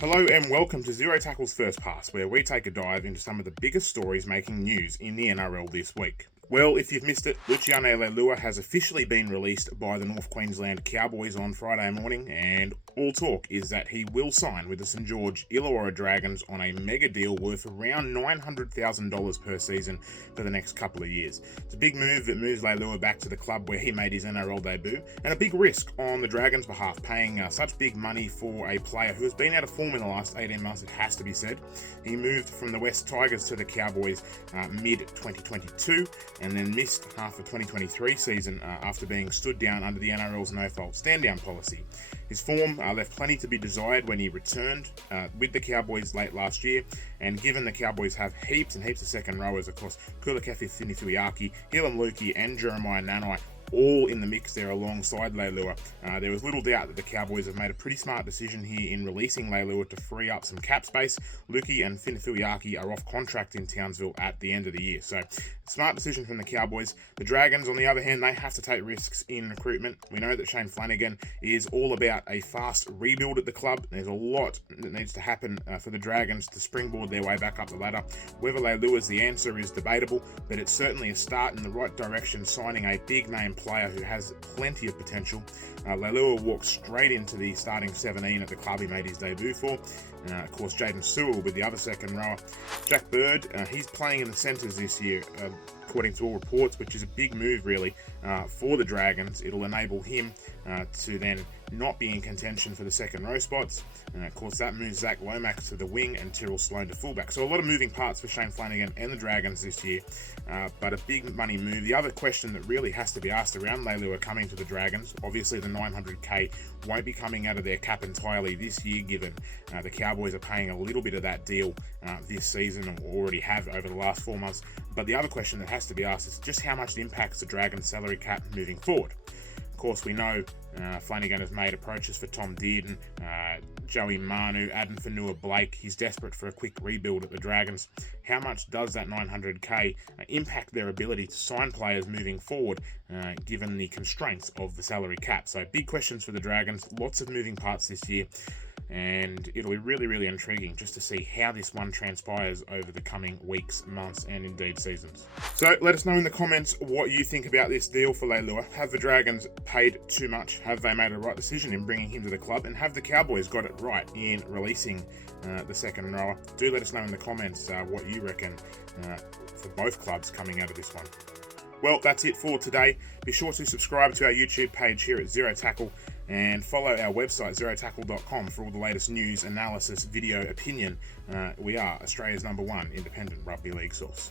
Hello and welcome to Zero Tackle's First Pass, where we take a dive into some of the biggest stories making news in the NRL this week. Well, if you've missed it, Luciano Leilua has officially been released by the North Queensland Cowboys on Friday morning, and all talk is that he will sign with the St George Illawarra Dragons on a mega deal worth around $900,000 per season for the next couple of years. It's a big move that moves Leilua back to the club where he made his NRL debut, and a big risk on the Dragons' behalf, paying such big money for a player who has been out of form in the last 18 months, it has to be said. He moved from the West Tigers to the Cowboys mid-2022, and then missed half the 2023 season after being stood down under the NRL's no-fault stand-down policy. His form left plenty to be desired when he returned with the Cowboys late last year, and given the Cowboys have heaps and heaps of second rowers across Cronulla-Sutherland, Hilam Lukey and Jeremiah Nanai, all in the mix there alongside Leilua. There was little doubt that the Cowboys have made a pretty smart decision here in releasing Leilua to free up some cap space. Lukey and Finifiliaki are off contract in Townsville at the end of the year, so smart decision from the Cowboys. The Dragons, on the other hand, they have to take risks in recruitment. We know that Shane Flanagan is all about a fast rebuild at the club. There's a lot that needs to happen for the Dragons to springboard their way back up the ladder. Whether Leilua's the answer is debatable, but it's certainly a start in the right direction, signing a big-name player who has plenty of potential. Leilua walked straight into the starting 17 at the club he made his debut for. Of course, Jaden Sewell with the other second rower. Jack Bird, he's playing in the centres this year, according to all reports, which is a big move really for the Dragons. It'll enable him to then not be in contention for the second row spots. And of course that moves Zach Lomax to the wing and Tyrrell Sloan to fullback. So a lot of moving parts for Shane Flanagan and the Dragons this year, but a big money move. The other question that really has to be asked around Leilua coming to the Dragons, obviously the $900K won't be coming out of their cap entirely this year, given the Cowboys are paying a little bit of that deal this season, or already have over the last 4 months. But the other question that has to be asked is just how much it impacts the Dragons' salary cap moving forward. Of course, we know Flanagan has made approaches for Tom Dearden, Joey Manu, Adam Fanua-Blake. He's desperate for a quick rebuild at the Dragons. How much does that $900K impact their ability to sign players moving forward, given the constraints of the salary cap? So big questions for the Dragons, lots of moving parts this year, and it'll be really, really intriguing just to see how this one transpires over the coming weeks, months, and indeed seasons. So let us know in the comments what you think about this deal for Leilua. Have the Dragons paid too much? Have they made a right decision in bringing him to the club? And have the Cowboys got it right in releasing the second rower? Do let us know in the comments what you reckon for both clubs coming out of this one. Well, that's it for today. Be sure to subscribe to our YouTube page here at Zero Tackle, and follow our website, zerotackle.com, for all the latest news, analysis, video, opinion. We are Australia's #1 independent rugby league source.